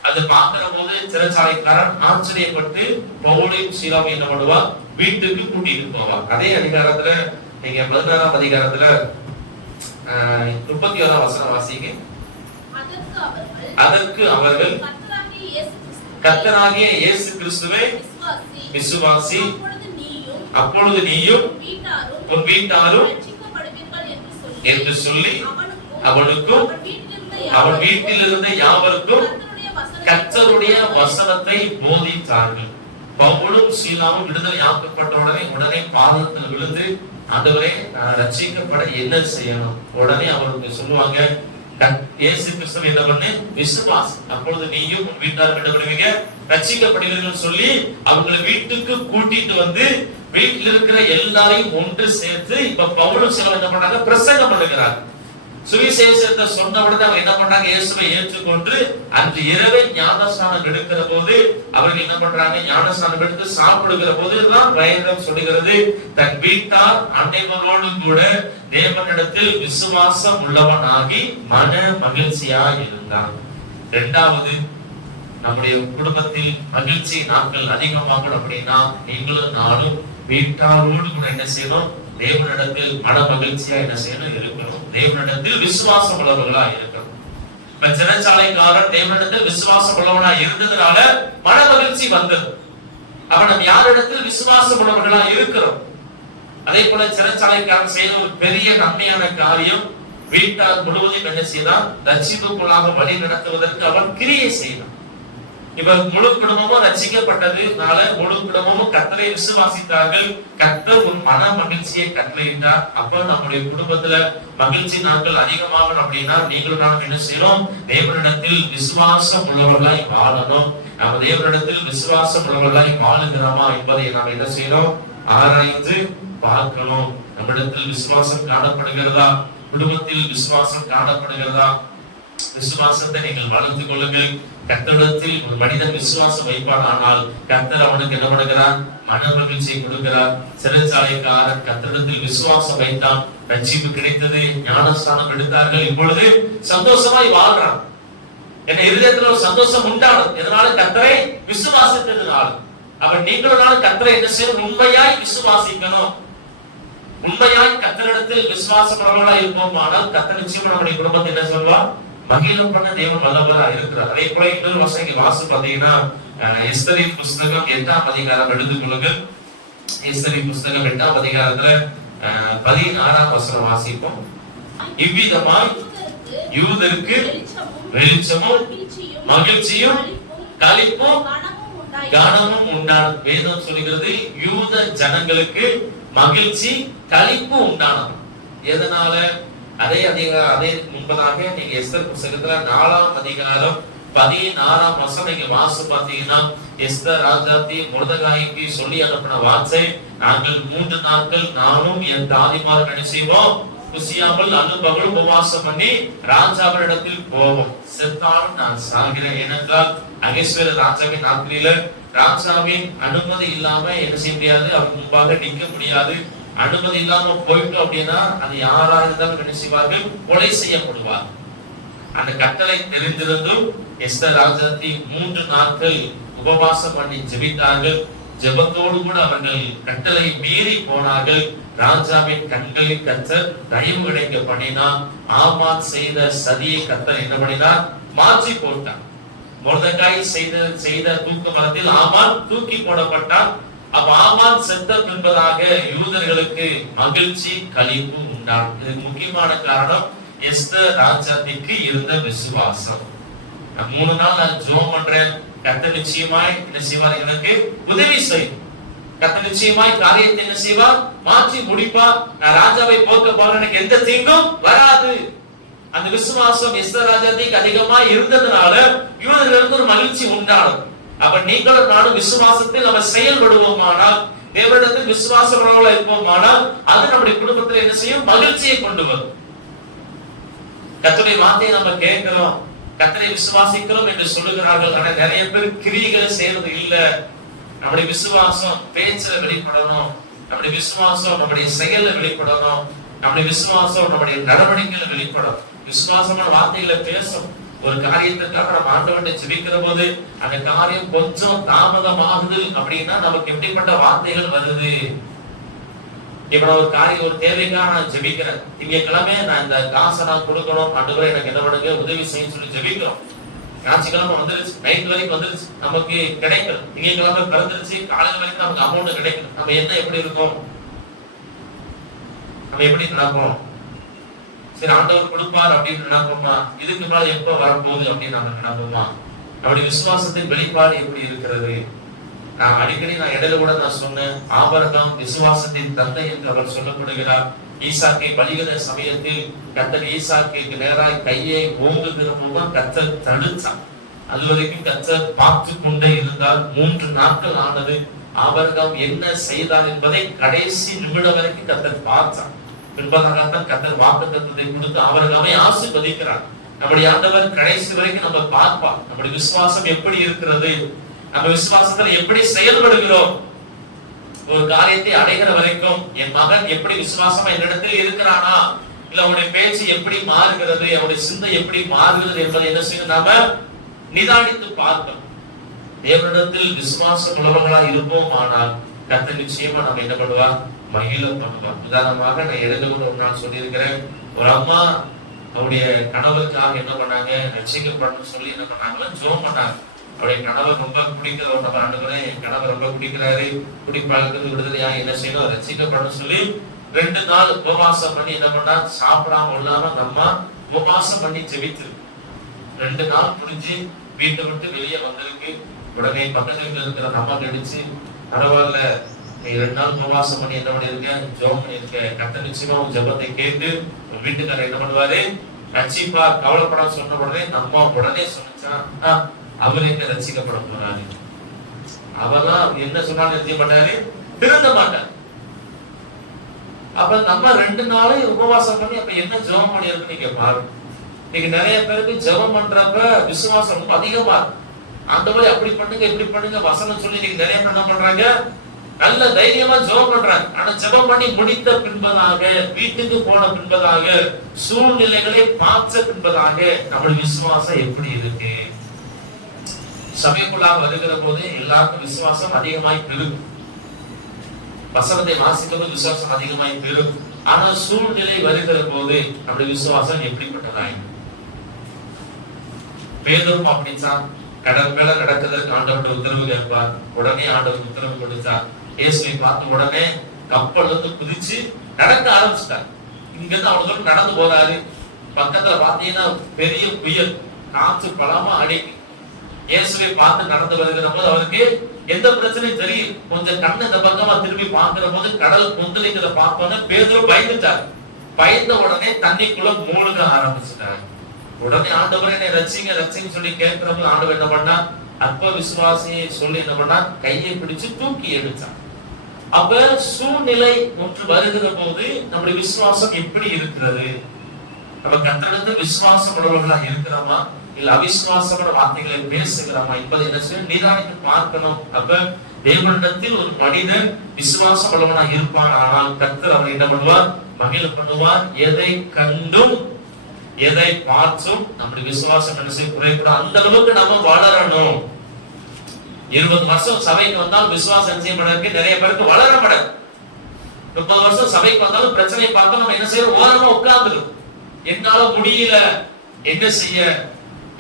அது பார்க்கிற போது சிறைச்சாலைக்காரன் ஆச்சரியப்பட்டு பவுலையும் சீலாவையும் என்ன பண்ணுவா, வீட்டுக்கு கூட்டிட்டு போவா. அதே அதிகாரத்துல நீங்க 16ஆம் அதிகாரத்துல 31ஆம் வசனம் வாசிங்க. அதற்கு அவர்கள் கர்த்தராகிய இயேசு கிறிஸ்துவை விசுவாசி, அப்பொழுது நீயும் உன் வீட்டாரும் என்று சொல்லி அவனுக்கும் அவன் வீட்டில் இருந்த யாவருக்கும் கர்த்தருடைய வசனத்தை போதித்தார்கள். பவுலும் சீலாவும் விடுதலை ஆக்கப்பட்ட உடனே பாதத்தில் விழுந்து, ஆண்டவரே நான் ரட்சிக்கப்பட என்ன செய்யணும்? உடனே அவருக்கு சொல்லுவாங்க, இயேசு கிறிஸ்துவை என்ன பண்ணு, விசுவாசி, அப்பொழுது நீயும் உன் வீட்டாரும் என்ன பண்ணுவீங்க, ரட்சிக்கப்படுவீர்கள் சொல்லி அவங்களை வீட்டுக்கு கூட்டிட்டு வந்து வீட்டில் இருக்கிற எல்லாரையும் ஒன்று சேர்த்து இப்ப பவுலும் சீலாவும் என்ன பண்ணாங்க, பிரசங்கம் பண்ணுகிறார். சுவிசேஷத்தை சொன்ன உடனே அவங்க என்ன பண்றாங்க, இயேசுவை ஏற்றுக்கொண்டு அன்று இரவே ஞானஸ்நானம் எடுக்கிற போது அவர்கள் என்ன பண்றாங்க, ஞானஸ்நானம் எடுத்து சாப்பிடுகிற போதுதான் வேதம் சொல்லுகிறது, தன் வீட்டார் அனைவரோடு கூட தேவனிடத்தில் விசுவாசம் உள்ளவனாகி மன மகிழ்ச்சியாய் இருந்தான். இரண்டாவது, நம்முடைய குடும்பத்தில் மகிழ்ச்சி நாட்கள் அதிகமாகணும் அப்படின்னா நீங்களும் நானும் வீட்டாரோடு கூட என்ன செய்யணும், தேவனிடத்தில் மன மகிழ்ச்சியா என்ன செய்யணும், இருக்கணும். தேவனிடத்தில் விசுவாசம் உள்ளவர்களா இருக்கணும். இப்ப சிறைச்சாலைக்காரன் தேவனிடத்தில் விசுவாசம் உள்ளவனா இருந்ததுனால மன மகிழ்ச்சி வந்தது. அவன் நம்ம யாரிடத்தில் விசுவாசம் உள்ளவர்களா இருக்கிறோம். அதே போல சிறைச்சாலைக்காரன் செய்த ஒரு பெரிய நன்மையான காரியம், வீட்டார் முழுவதும் என்ன செய்தான், ரட்சிப்புக்குள்ளாக வழி நடத்துவதற்கு அவன் கிரியை செய்தான். இப்ப முழு குடும்பமும் ரட்சிக்கப்பட்டதுனால முழு குடும்பமும் கர்த்தரை விசுவாசித்தார்கள். கர்த்தர் ஒரு மன மகிழ்ச்சியை கட்டளையிட்டார். அப்ப நம்முடைய குடும்பத்துல மகிழ்ச்சி நாட்கள் அதிகமாகணும் அப்படின்னா நீங்களும் நாம் என்ன செய்யணும், தேவனிடத்தில் விசுவாசம் உள்ளவர்களாய் வாழணும். நம்ம தேவனிடத்தில் விசுவாசம் உள்ளவர்களாய் வாழுகிறோமா என்பதை நாம் என்ன செய்யணும், ஆராய்ந்து பார்க்கணும். நம்மிடத்தில் விசுவாசம் காணப்படுகிறதா, குடும்பத்தில் விசுவாசம் காணப்படுகிறதா? விசுவாசத்தை நீங்கள் வளர்த்து கொள்ளுங்கள். கர்த்தரிடத்தில் ஒரு மனிதன் விசுவாசம் வைப்பான், ஆனால் கர்த்தர் அவனுக்கு என்ன பண்ணுகிறார், மன மகிழ்ச்சியை கொடுக்கிறார். சிறைச்சாலைக்காரன் கர்த்தரிடத்தில் விசுவாசம் வைத்தான், ரட்சிப்பு கிடைத்தது, ஞானஸ்நானம் எடுத்தார்கள், இப்பொழுது சந்தோஷமாய் வாழ்றான். என்ன இருதயத்தில் ஒரு சந்தோஷம் உண்டானது, எதனால கர்த்தரை விசுவாசித்ததுனால. அவன் நீங்களும் கர்த்தரை என்ன செய்யணும், உண்மையாய் விசுவாசிக்கணும். உண்மையாய் கர்த்தரிடத்தில் விசுவாசப்படுறவர்களா இருப்போம், ஆனால் கர்த்தர் நிச்சயமா நம்முடைய குடும்பத்தை என்ன சொல்வா, மகிழ பண்ண தேவன் வல்லவரா இருக்கிறார். அதே போல இன்னொரு வசனம் வாசி பாத்தீங்கன்னா எஸ்தரின் புஸ்தகம் 8ஆம் அதிகாரம் எடுத்துக்கொள்ளுங்க. எஸ்தரின் புஸ்தகம் 8ஆம் அதிகாரத்துல 16ஆம் வசனம் வாசிப்போம். இவ்விதமாய் யூதருக்கு வெளிச்சமும் மகிழ்ச்சியும் களிப்பும் கனமும் உண்டானது. வேதம் சொல்கிறது யூத ஜனங்களுக்கு மகிழ்ச்சி களிப்பு உண்டானது. எதனால? அதே முன்பதாக நீங்க எஸ்தர் புத்தகத்துல 4ஆம் அதிகாரம் 16ஆம் வசனம் நீங்க வாசி பார்த்தீங்கன்னா, எஸ்தர் ராஜாத்தி மொர்தெகாய்க்கு சொல்லி அனுப்பின வார்த்தை, நாங்கள் 3 நாட்கள் நானும் என் தாதிமாரும் என்ன செய்வோம், குசியாமல் அனுபவம் உபவாசம் பண்ணி ராஜாவினிடத்தில் போவோம். செத்தாலும் நான் சாகிறேன். ஏனென்றால் அகேஸ்வர ராஜாவின் நாட்களில ராஜாவின் அனுமதி இல்லாம என்ன செய்ய முடியாது, அவர் முன்பாக நிற்க முடியாது. அனுமதி இல்லாம போயிட்டோம் அப்படின்னா அது யாரா இருந்தாலும் என்ன செய்வார்கள், கொலை செய்யப்படுவார். அந்த கட்டளை தெரிந்திருந்தும் எஸ்தர் ராஜாத்தி 3 நாட்கள் உபவாசம் பண்ணி ஜெபித்தார்கள். ஜெபத்தோடு கூட அவர்கள் கட்டளை மீறி போனார்கள். ராஜாவின் கண்களில் கர்த்தர் தயவு கிடைக்க பண்ணினார். ஆமான் செய்த சதியை கர்த்தர் என்ன பண்ணினார், மாற்றி போட்டார். மொர்தெகாய் செய்த தூக்கு மரத்தில் ஆமான் தூக்கி போடப்பட்டார். அப்ப ஆமான் செத்த என்பதாக யூதர்களுக்கு மகிழ்ச்சி களிப்பு உண்டாகும். இதுக்கு முக்கியமான காரணம் எஸ்தர் ராஜாத்திக்கு இருந்த விசுவாசம். 3 நாள் நான் ஜெபம் பண்றேன், கர்த்தர் நிச்சயமாய் என்ன செய்வார், எனக்கு உதவி செய்யும். கர்த்தர் நிச்சயமாய் காரியத்தை என்ன செய்வார், மாற்றி முடிப்பார். நான் ராஜாவை போக்க போறேன், எனக்கு எந்த தீங்கும் வராது. அந்த விசுவாசம் எஸ்தர் ராஜாத்திக்கு அதிகமா இருந்ததுனால யூதர்களுக்கு ஒரு மகிழ்ச்சி உண்டானது. அப்ப நீங்களும் நானும் விசுவாசத்தில் நம்ம செயல்படுவோமானால், தேவனிடத்தில் விசுவாசம் இருப்போமானால், அது நம்முடைய குடும்பத்தில் என்ன செய்யும், மகிழ்ச்சியை கொண்டு வரும். கர்த்தருடைய வார்த்தையை நம்ம கேட்கிறோம், கர்த்தரை விசுவாசிக்கிறோம் என்று சொல்லுகிறார்கள். ஆனா நிறைய பேர் கிரியைகளை செய்யறது இல்ல. நம்முடைய விசுவாசம் பேச்சுல வெளிப்படணும், நம்முடைய விசுவாசம் நம்முடைய செயல்ல வெளிப்படணும், நம்முடைய விசுவாசம் நம்முடைய நடவடிக்கையில வெளிப்படும். விசுவாசமான வார்த்தைகளை பேசும். ஒரு காரியத்திற்காக நம்ம ஆண்டவனை ஜெபிக்கிற போது அந்த காரியம் கொஞ்சம் தாமதமாகுது அப்படின்னா நமக்கு எப்படிப்பட்ட வார்த்தைகள் வருது. இப்ப நான் ஒரு காரியம், ஒரு தேவைக்காக நான் ஜெபிக்கிறேன். திங்கட்கிழமை நான் இந்த காசை நான் கொடுக்கணும், ஆண்டவரே எனக்கு என்ன பண்ணுங்க, உதவி செய்ய சொல்லி ஜெபிக்கிறோம். ஞாயிற்றுக்கிழமை வந்துருச்சு, நைட் வரைக்கும் வந்துருச்சு, நமக்கு கிடைக்கல. திங்கட்கிழமை பிறந்துருச்சு, காலையில் வரைக்கும் நமக்கு அமௌண்ட் கிடைக்கல. நம்ம என்ன எப்படி இருக்கும், நம்ம எப்படி நடப்போம்? சரி ஆண்டவர் கொடுப்பார் அப்படின்னு நினைப்போமா? இதுக்கு மேல எப்ப வரப்போகுது அப்படின்னு நம்ம நினைப்போமா? அப்படி விசுவாசத்தின் வெளிப்பாடு எப்படி இருக்கிறது? நான் அடிக்கடி இடையில கூட நான் சொன்னேன், ஆபிரகாம் விசுவாசத்தின் தந்தை என்று அவர் சொல்லப்படுகிறார். ஈசாக்கை பலியிட சமயத்தில் கர்த்தர் ஈசாக்குக்கு நேராய் கையை ஓங்குகிறவங்க கர்த்தர் தடுத்தார். அது வரைக்கும் கர்த்தர் பார்த்து கொண்டே இருந்தால் 3 நாட்கள் ஆனது. ஆபிரகாம் என்ன செய்தார் என்பதை கடைசி நிமிடம் வரைக்கும் கர்த்தர் பார்த்தார். பின்பதாகத்தான் கர்த்தர் வாக்குத்தத்தத்தை கொடுத்து ஆபிரகாமை ஆசீர்வதிக்கிறார். நம்முடைய ஆண்டவர் கடைசி வரைக்கும் நம்ம பார்ப்பார். நம்முடைய விசுவாசம் எப்படி இருக்கிறது, நம்ம விசுவாசத்துல எப்படி செயல்படுகிறோம். ஒரு காரியத்தை அடைகிற வரைக்கும் என் மகன் எப்படி விசுவாசமா என்னிடத்தில் இருக்கிறானா, இல்ல அவனுடைய பேச்சு எப்படி மாறுகிறது, அவனுடைய சிந்தை எப்படி மாறுகிறது என்பதை என்ன செய்யணும், நாம நிதானித்து பார்க்கணும். தேவனிடத்தில் விசுவாசம் உள்ளவர்களா இருப்போம். ஆனால் கர்த்தர் நிச்சயமா நம்ம என்ன பண்ணுவார், மகிழ பண்ணுவார். உதாரணமாக நான் இடையில கூட ஒரு நாள் சொல்லியிருக்கிறேன். ஒரு அம்மா அவருடைய கணவருக்காக என்ன பண்ணாங்க, ரட்சிக்கப்படணும்னு சொல்லி என்ன பண்ணாங்க, ஜெபம் பண்ணாங்க. அவருடைய கணவர் ரொம்ப குடிக்கிற ஒரு நபர், ஆண்டவரே என் கணவர் ரொம்ப குடிக்கிறாரு, குடிப்பழக்கத்துக்கு விடுதலையா என்ன செய்யணும், ரட்சிக்கப்படணும்னு சொல்லி 2 நாள் உபவாசம் பண்ணி என்ன பண்ணா, சாப்பிடாம இல்லாம நம்ம உபவாசம் பண்ணி ஜெபித்து 2 நாள் புரிஞ்சு வீட்டை விட்டு வெளியே வந்திருக்கு. உடனே பக்கத்துல இருக்கிற நம்ம கடிச்சு, பரவாயில்ல நீ 2 நாள் உபவாசம் பண்ணி என்ன பண்ணிருக்க, ஜெபம் பண்ணிருக்க, கர்த்தர் நிச்சயமா உன் ஜெபத்தை கேட்டு வீட்டுக்காரர் என்ன பண்ணுவாரு, ரட்சிப்பா, கவலைப்படாம சொன்ன உடனே நம்ம உடனே சொன்னா அவர் எங்க ரட்சிக்கப்பட போறாரு. அவெல்லாம் என்ன சொன்னாலும் நிறுத்த மாட்டாரு, திருந்த மாட்டார். அப்ப நம்ம 2 நாளும் உபவாசம் பண்ணி அப்ப என்ன ஜெபம் பண்ணிருக்கு நீங்க பாருங்க. இன்னைக்கு நிறைய பேருக்கு ஜெபம் பண்றப்ப விசுவாசம் ரொம்ப அதிகமா இருக்கு. ஆண்டவரே அப்படி பண்ணுங்க இப்படி பண்ணுங்க வசனம் சொல்லி இன்னைக்கு நிறைய பேர் என்ன பண்றாங்க, நல்ல தைரியமா ஜெபம் பண்றாங்க. ஆனா ஜெபம் பண்ணி முடித்த பின்பதாக, வீட்டுக்கு போன பின்பதாக, சூழ்நிலைகளை பார்த்த பின்பதாக நம்முடைய விசுவாசம் எப்படி இருக்கு? சபைக்குள்ளாக வருகிற போது எல்லாருக்கும் விசுவாசம் அதிகமாய் பெருகும். வசனத்தை வாசிப்பது விசுவாசம் அதிகமாய் பெருகும். ஆனா சூழ்நிலை வருகிற போது நம்முடைய விசுவாசம் எப்படிப்பட்டதாய்? பேதுரும் அப்படித்தான். கடல் மேல நடக்கிறதுக்கு ஆண்டவர் உத்தரவு கேட்பார். உடனே ஆண்டவர் உத்தரவு கொடுத்தார். இயேசுவை பார்த்து உடனே கப்பல் இருந்து குதிச்சு நடக்க ஆரம்பிச்சிட்டார். இங்க இருந்து அவ்வளவு நடந்து போறாரு. பக்கத்துல பாத்தீங்கன்னா பெரிய புயல், காற்று பலமா அடிக்கு. இயேசுவை பார்த்து நடந்து வருகிற போது அவருக்கு எந்த பிரச்சனையும் தெரியும். கொஞ்சம் கண்ணு இந்த பக்கமா திரும்பி பார்க்கிற போது கடல் கொந்தளிக்கிறத பார்த்தோன்னே பேதுரு பயந்துட்டார். பயந்த உடனே தண்ணிக்குள்ள மூழ்க ஆரம்பிச்சுட்டார். உடனே ஆண்டவரே என்னை ரட்சிங்க ரட்சின்னு சொல்லி கேட்கிறப்ப ஆண்டவர் என்ன பண்ணா, அற்ப விசுவாசியை சொல்லி என்ன பண்ணா, கையை பிடிச்சு தூக்கி எடுத்தார். அப்ப சூழ்நிலை ஒன்று வருகிற போது நம்முடைய விசுவாசம் எப்படி இருக்கிறது? நம்ம கர்த்தரிடத்தில் விசுவாசம் உள்ளவர்களா இருக்கிறோமா, இல்ல அவிசுவாசமான வார்த்தைகளை பேசுகிறோமா என்பதை என்ன செய்ய நிதானித்து பார்க்கணும். அப்ப தேவனிடத்தில் ஒரு மனிதன் விசுவாசம் உள்ளவனா இருப்பான். ஆனால் கர்த்தர் அவரை என்ன பண்ணுவார், மகிழ பண்ணுவார். எதை கண்டும் எதை பார்த்தும் நம்முடைய விசுவாசம் என்ன செய்ய குறைக்கூடாது. அந்த அளவுக்கு நம்ம வளரணும். 20 வருஷம் சபைக்கு வந்தால் விசுவாசம் செய்யப்படுறதுக்கு நிறைய பேருக்கு வளர மாட்டாது. 30 வருஷம் சபைக்கு வந்தாலும் பிரச்சனையை பார்த்தா நம்ம என்ன செய்யறோம், ஓரமா உட்கார்ந்துடும். என்னால முடியல, என்ன செய்ய,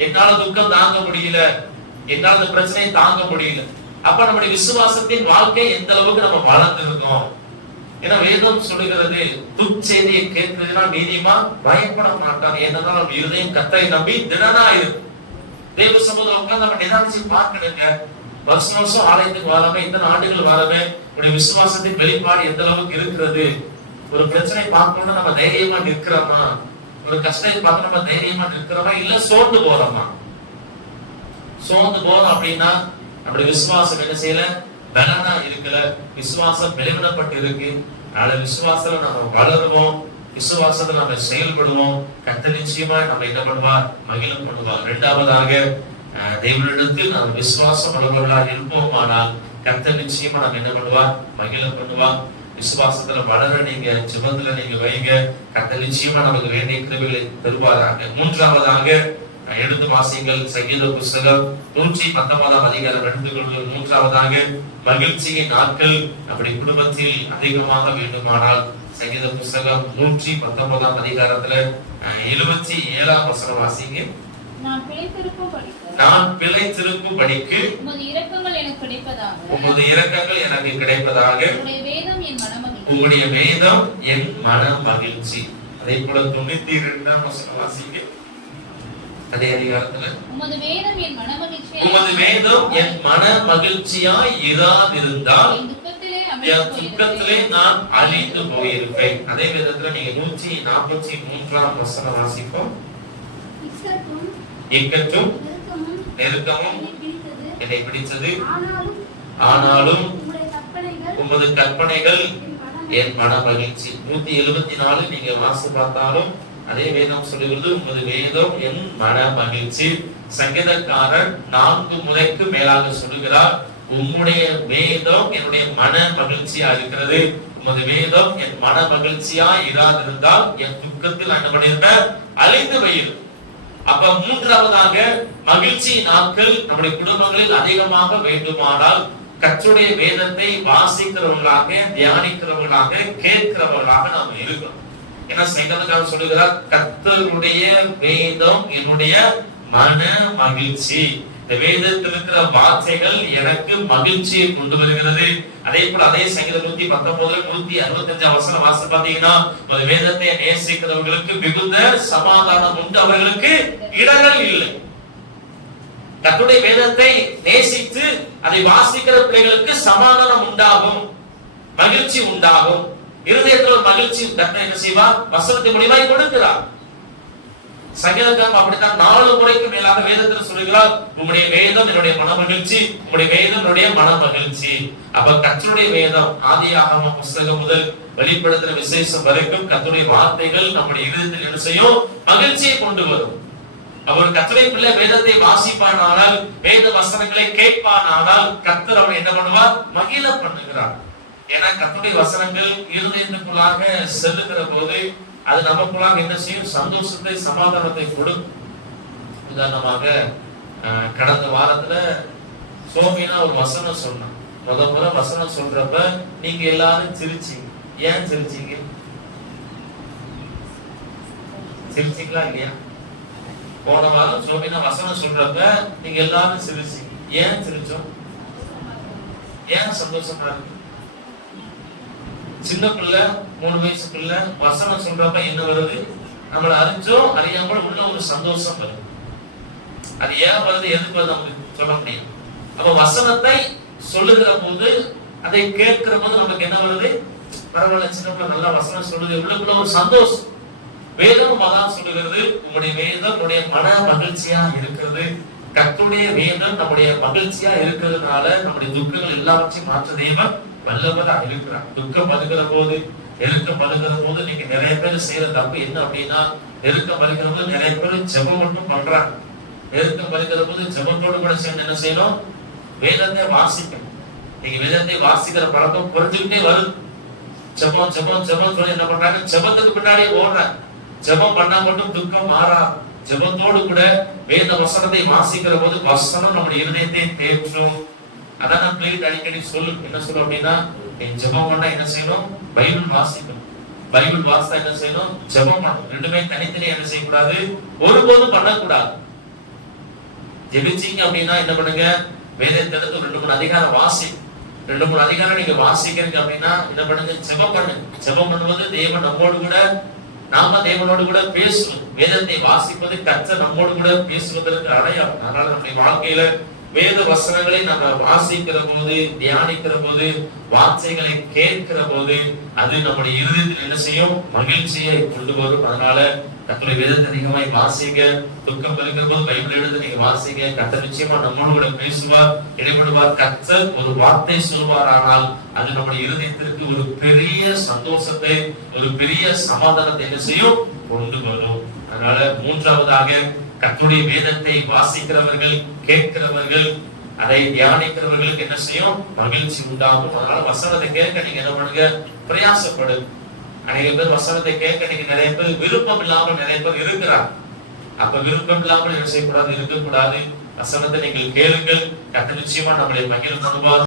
என்னால துக்கம் தாங்க முடியல, என்னால இந்த பிரச்சனையை தாங்க முடியல. அப்ப நம்முடைய விசுவாசத்தின் வாழ்க்கை எந்த அளவுக்கு நம்ம வளர்ந்திருக்கோம். ஏன்னா வேதம் சொல்லுகிறது, துச்செய்தியை கேட்கிறதுனா நீதிமான் பயப்பட மாட்டான். என்னதான் நம்ம இருதயம் கர்த்தரை நம்பி திடனா இருக்கும். தேவ சமூகத்துல உட்கார்ந்து நம்ம நிதானிச்சு பார்க்கணுங்க. வருஷம் வருஷம் ஆலயத்துக்கு வராம, இத்தனை ஆண்டுகள் வராம உடைய விசுவாசத்தின் வெளிப்பாடு எந்த அளவுக்கு இருக்கிறது. ஒரு பிரச்சனை பார்க்கணும்னா நம்ம தைரியமா நிற்கிறோமா, ஒரு கஷ்டத்தை பார்க்க நம்ம தைரியமா நிற்கிறோமா, இல்ல சோர்ந்து போறோமா? சோர்ந்து போறோம் அப்படின்னா நம்முடைய விசுவாசம் என்ன செய்யல, பலனா இருக்கல, விசுவாசம் வெளிவிடப்பட்டு இருக்கு. அதனால விசுவாசத்துல நம்ம வளருவோம், விசுவாசத்துல நம்ம செயல்படுவோம். கர்த்தர் நிச்சயமா நம்ம என்ன பண்ணுவார், மகிழம் பண்ணுவார். இரண்டாவதாக தேவனிடத்தில் நாம் விசுவாசம் உள்ளவர்களாக இருப்போம். ஆனால் கர்த்தர் நிச்சயமா நம்ம என்ன பண்ணுவார், மகிழ பண்ணுவார். விசுவாசத்துல வளர நீங்க ஜெபத்துல நீங்க வைங்க. கர்த்தர் நிச்சயமா நமக்கு வேண்டிய கிருபைகளை தருவாராக. மூன்றாவதாக எடுத்து வாசிங்கள் சங்கீத புஸ்தகம் 119 அதிகாரம் எடுத்துக்கொள்வது. மூன்றாவதாக மகிழ்ச்சியின் நாட்கள் அப்படி குடும்பத்தில் அதிகமாக வேண்டுமானால் சங்கீத புஸ்தகம் 119 அதிகாரத்துல 77 வசனம் வாசிங்க. நான் பிழைத்திருக்கும் படிக்கு உமது இரக்கங்கள் எனக்கு கிடைப்பதாக உம்முடைய வேதம் என் மன மகிழ்ச்சி. அதே போல 92 வசனம் வாசிங்க. அதே அதிகாரத்துல உமது வேதம் என் மன மகிழ்ச்சியாய் இராதிருந்தால் என் துக்கத்திலே நான் அழிந்து போயிருப்பேன். அதே விதத்துல நீங்க 143 வசனம் வாசிப்போம். இக்கட்டும் நெருக்கமும் என்னை பிடித்தது, ஆனாலும் உமது கற்பனைகள் என் மன மகிழ்ச்சி. 174 நீங்க வாசி பார்த்தாலும் அதே வேதம் சொல்லுகிறது, உமது வேதம் என் மன மகிழ்ச்சி. சங்கீதக்காரர் 4 முறைக்கு மேலாக சொல்லுகிறார், உம்முடைய வேதம் என்னுடைய மன மகிழ்ச்சியா இருக்கிறது. உமது வேதம் என் மன மகிழ்ச்சியா இராதிருந்தால் என் துக்கத்தில் என்ன பண்ணிருப்பேன், அழிந்து போயிரும். அப்ப மூன்றாவதாக மகிழ்ச்சி நாட்கள் நம்முடைய குடும்பங்களில் அதிகமாக வேண்டுமானால் கர்த்தருடைய வேதத்தை வாசிக்கிறவர்களாக, தியானிக்கிறவர்களாக, கேட்கிறவர்களாக நாம் இருக்கணும். ஏன்னா சங்கீதக்காரர் சொல்லுகிறார், கர்த்தருடைய வேதம் என்னுடைய மன மகிழ்ச்சி. இந்த வேதத்தில் இருக்கிற வார்த்தைகள் எனக்கு மகிழ்ச்சியை கொண்டு வருகிறது. அதே போல அதே சங்கீதம் 119 165 வசனம் வாசி பார்த்தீங்கன்னா, வேதத்தை நேசிக்கிறவர்களுக்கு மிகுந்த சமாதானம் உண்டு, அவர்களுக்கு இடர்கள் இல்லை. கர்த்தருடைய வேதத்தை நேசித்து அதை வாசிக்கிற பிள்ளைகளுக்கு சமாதானம் உண்டாகும், மகிழ்ச்சி உண்டாகும். இருதயத்தில் ஒரு மகிழ்ச்சி கர்த்தர் என்ன செய்வார், வசனத்தை மூலமாய் கொடுக்கிறார். சங்கீதக்காரன் அப்படித்தான் 4 முறைக்கு மேலாக வேதத்தில் சொல்லுகிறார், உம்முடைய வேதம் என்னுடைய மன மகிழ்ச்சி, உம்முடைய வேதம் என்னுடைய மன மகிழ்ச்சி. அப்ப கர்த்தருடைய வேதம் ஆதியாகம புஸ்தகம் முதல் வெளிப்படுத்துற விசேஷம் வரைக்கும் கர்த்தருடைய வார்த்தைகள் நம்முடைய இருதயத்தில் என்ன செய்யும், மகிழ்ச்சியை கொண்டு வரும். அவர் கர்த்தருடைய பிள்ளை வேதத்தை வாசிப்பானால், வேத வசனங்களை கேட்பானால் கர்த்தர் அவன் என்ன பண்ணுவார், மகிழ பண்ணுகிறார். ஏன்னா கர்த்தருடைய வசனங்கள் இருதயத்துக்குள்ளாக செல்லுகிற போது அது நமக்குள்ளாக என்ன செய்யும், சந்தோஷத்தை சமாதானத்தை கொடுக்கும். உதாரணமாக கடந்த வாரத்துல சோமினா ஒரு வசனம் சொன்னான். முறை வசனம் சொல்றப்ப நீங்க எல்லாரும் சிரிச்சீங்க. ஏன் சிரிச்சீங்க? சிரிச்சீங்களா இல்லையா? போன வாரம் சோமினா வசனம் சொல்றப்ப நீங்க எல்லாரும் சிரிச்சீங்க. ஏன் சிரிச்சோம்? ஏன் சந்தோஷமா இருக்கு? சின்ன பிள்ளை 3 வயசு பிள்ளை வசனம் சொல்றப்ப என்ன வருது? நம்மள அறிஞ்சோ அறியாமல் உள்ள ஒரு சந்தோஷம் வருது. அது ஏன் வருது, எதுக்கு வருது நமக்கு சொல்ல முடியும். அப்ப வசனத்தை சொல்லுகிற போது, அதை கேட்கிற போது நமக்கு என்ன வருது? பரவாயில்ல, சின்ன பிள்ளை நல்லா வசனம் சொல்லுது, உள்ளுக்குள்ள ஒரு சந்தோஷம். வேதம் மகா சொல்லுகிறது, உங்களுடைய வேதம் நம்முடைய மன மகிழ்ச்சியா இருக்கிறது. கர்த்தருடைய வேதம் நம்முடைய மகிழ்ச்சியா இருக்கிறதுனால நம்முடைய துக்கங்கள் எல்லாவற்றையும் மாற்ற தேவன் வல்லவரா இருக்கிறார். துக்கம் வருகிற போது, நெருக்கம் வருகிற போது நீங்க நிறைய பேர் செய்யற தப்பு என்ன அப்படின்னா, நெருக்கம் வருகிற போது நிறைய பேர் ஜெபம் மட்டும் பண்றாங்க. நெருக்கம் வருகிற போது ஜெபத்தோடு கூட சேர்ந்து என்ன செய்யணும்? வேதத்தை வாசிக்கணும். நீங்க வேதத்தை வாசிக்கிற பழக்கம் குறைஞ்சுக்கிட்டே வருது. ஜெபம் ஜெபம் ஜெபம் சொல்லி என்ன பண்றாங்க? ஜெபத்துக்கு பின்னாடியே ஓடுறாங்க. ஜெபம் பண்ணா மட்டும் துக்கம் மாறா. ஜெபத்தோடு கூட வேத வசனத்தை வாசிக்கிற போது வசனம் நம்முடைய இருதயத்தை தேற்றும். அதான் நான் பிள்ளைகிட்ட அடிக்கடி என்ன சொல்லும் அப்படின்னா, ஜெபம் பண்ணா என்ன செய்யணும்? பைபிள் வாசிக்கணும். பைபிள் வாசித்தா என்ன செய்யணும்? ஜெபம் பண்ணணும். ரெண்டுமே தனித்தனி என்ன செய்யக்கூடாது? ஒருபோதும் பண்ணக்கூடாது. ஜெபிச்சீங்க அப்படின்னா என்ன பண்ணுங்க? வேதத்தை எடுத்து 2-3 அதிகாரம் வாசி. 2-3 அதிகாரம் நீங்க வாசிக்கிறீங்க அப்படின்னா என்ன பண்ணுங்க? ஜெபம் பண்ணுங்க. ஜெபம் பண்ணுவது தேவன் நம்மோடு கூட, நாம தேவனோடு கூட பேசுவோம். வேதத்தை வாசிப்பது கர்த்தர் நம்மோடு கூட பேசுவதற்கு அடையாளம். அதனால நம்முடைய வாழ்க்கையில வேத வசனங்களை நம்ம வாசிக்கிற போது, தியானிக்கிற போது, வார்த்தைகளை கேட்கிற போது அது நம்முடைய இருதயத்தில் என்ன செய்யும்? மகிழ்ச்சியை கொண்டு வரும். அதனால கர்த்தருடைய வேதத்தை அதிகமாய் வாசிங்க. துக்கம் வருகிற போது பைபிள் எடுத்து நீங்க வாசிங்க. கர்த்தர் நிச்சயமா நம்மோடு கூட பேசுவார், இடைப்படுவார். கர்த்தர் ஒரு வார்த்தை சொல்வார், ஆனால் அது நம்முடைய இருதயத்திற்கு ஒரு பெரிய சந்தோஷத்தை, ஒரு பெரிய சமாதானத்தை என்ன செய்யும்? கொண்டு வரும். அதனால மூன்றாவதாக, கர்த்தருடைய வேதத்தை வாசிக்கிறவர்கள், கேட்கிறவர்கள், அதை தியானிக்கிறவர்களுக்கு என்ன செய்யும்? மகிழ்ச்சி உண்டாகும். அதனால வசனத்தை கேட்க நீங்க என்ன பண்ணுங்க? பிரயாசப்படு. அநேக பேர் வசனத்தை கேட்க நீங்க நிறைய பேர் விருப்பம் இல்லாமல் நிறைய பேர் இருக்கிறார். அப்ப விருப்பம் இல்லாமல் என்ன செய்யக்கூடாது? இருக்கக்கூடாது. வசனத்தை நீங்கள் கேளுங்கள். கர்த்தர் நிச்சயமா நம்மளை மகிழ பண்ணுவார்.